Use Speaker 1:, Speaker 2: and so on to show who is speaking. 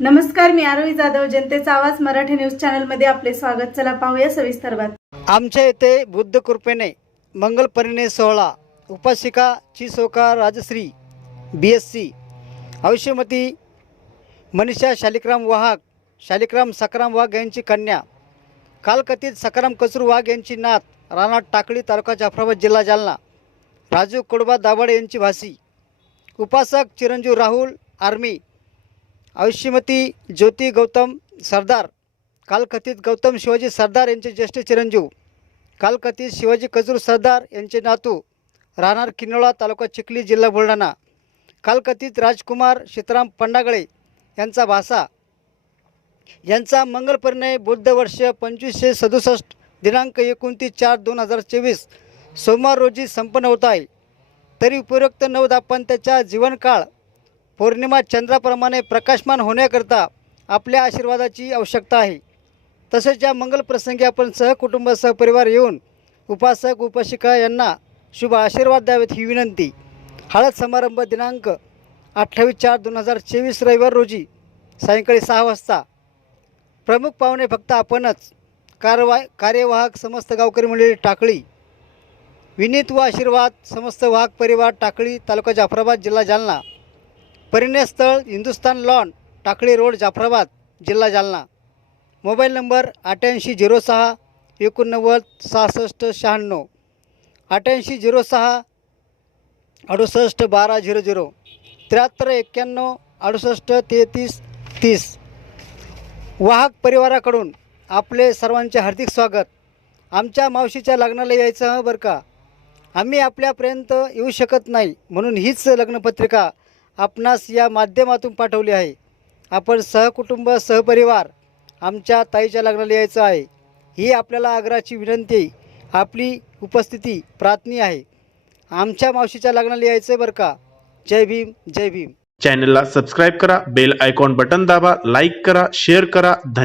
Speaker 1: नमस्कार मी आरोही जाधव जनतेचा आवाज मराठी न्यूज चॅनलमध्ये आपले स्वागत. चला पाहूया सविस्तर
Speaker 2: आमच्या येथे बुद्ध कृपेने मंगल परिणय सोहळा उपासिका चिसोका राजश्री बी एस सी आयुष्यमती मनीषा शालिक्राम वाहक शालिक्राम सकाराम वाघ यांची कन्या कालकथित सकाराम कचरू वाघ यांची नात राणा टाकळी तालुका जाफराबाद जिल्हा जालना राजू कोडबा दाभाडे यांची भासी उपासक चिरंजीव राहुल आर्मी आयुष्यमती ज्योती गौतम सरदार कालकथित गौतम शिवाजी सरदार यांचे ज्येष्ठ चिरंजीव कालकथित शिवाजी कजूर सरदार यांचे नातू राहणार किनोळा तालुका चिखली जिल्हा बुलढाणा कालकथित राजकुमार सीताराम पंडागळे यांचा भासा. यांचा मंगलपरिणय बुद्ध वर्ष पंचवीसशे सदुसष्ट दिनांक एकोणतीस चार दोन हजार चोवीस सोमवार रोजी संपन्न होत आहे. तरी उपयुक्त नवदापंत्याच्या जीवनकाळ पौर्णिमा चंद्राप्रमाणे प्रकाशमान होण्याकरता आपल्या आशीर्वादाची आवश्यकता आहे. तसेच या मंगलप्रसंगी आपण सहकुटुंब सहपरिवार येऊन उपासक उपासिका यांना शुभ आशीर्वाद द्यावेत ही विनंती. हळद समारंभ दिनांक अठ्ठावीस चार दोन हजार चोवीस रविवार रोजी सायंकाळी सहा वाजता. प्रमुख पाहुणे फक्त आपणच. कारवा कार्यवाहक समस्त गावकरी मंडळी टाकळी. विनीत व आशीर्वाद समस्त वाहक परिवार टाकळी तालुका जाफराबाद जिल्हा जालना. परिणयस्थळ हिंदुस्तान लॉन टाकळी रोड जाफराबाद जिल्हा जालना. मोबाईल नंबर अठ्याऐंशी झिरो सहा एकोणनव्वद सहासष्ट शहाण्णव. अठ्ठ्याऐंशी झिरो सहा अडुसष्ट बारा झिरो झिरो. त्र्याहत्तर एक्क्याण्णव अडुसष्ट तेहतीस तीस. वाहक परिवाराकडून आपले सर्वांचे हार्दिक स्वागत. आमच्या मावशीच्या लग्नाला यायचं हं बरं का? आम्ही आपल्यापर्यंत येऊ शकत नाही म्हणून हीच लग्नपत्रिका आपणास या माध्यमातून पाठवली आहे. आपण सहकुटुंब सहपरिवार आमच्या ताईच्या लग्नाला यायचं आहे. ही आपल्याला आग्रहाची विनंती आपली उपस्थिती प्रार्थनी आहे. आमच्या मावशीच्या लग्नाला यायचं आहे बरं का? जय भीम जय भीम.
Speaker 3: चॅनलला सबस्क्राईब करा बेल आयकॉन बटन दाबा लाईक करा शेअर करा. धन्यवाद.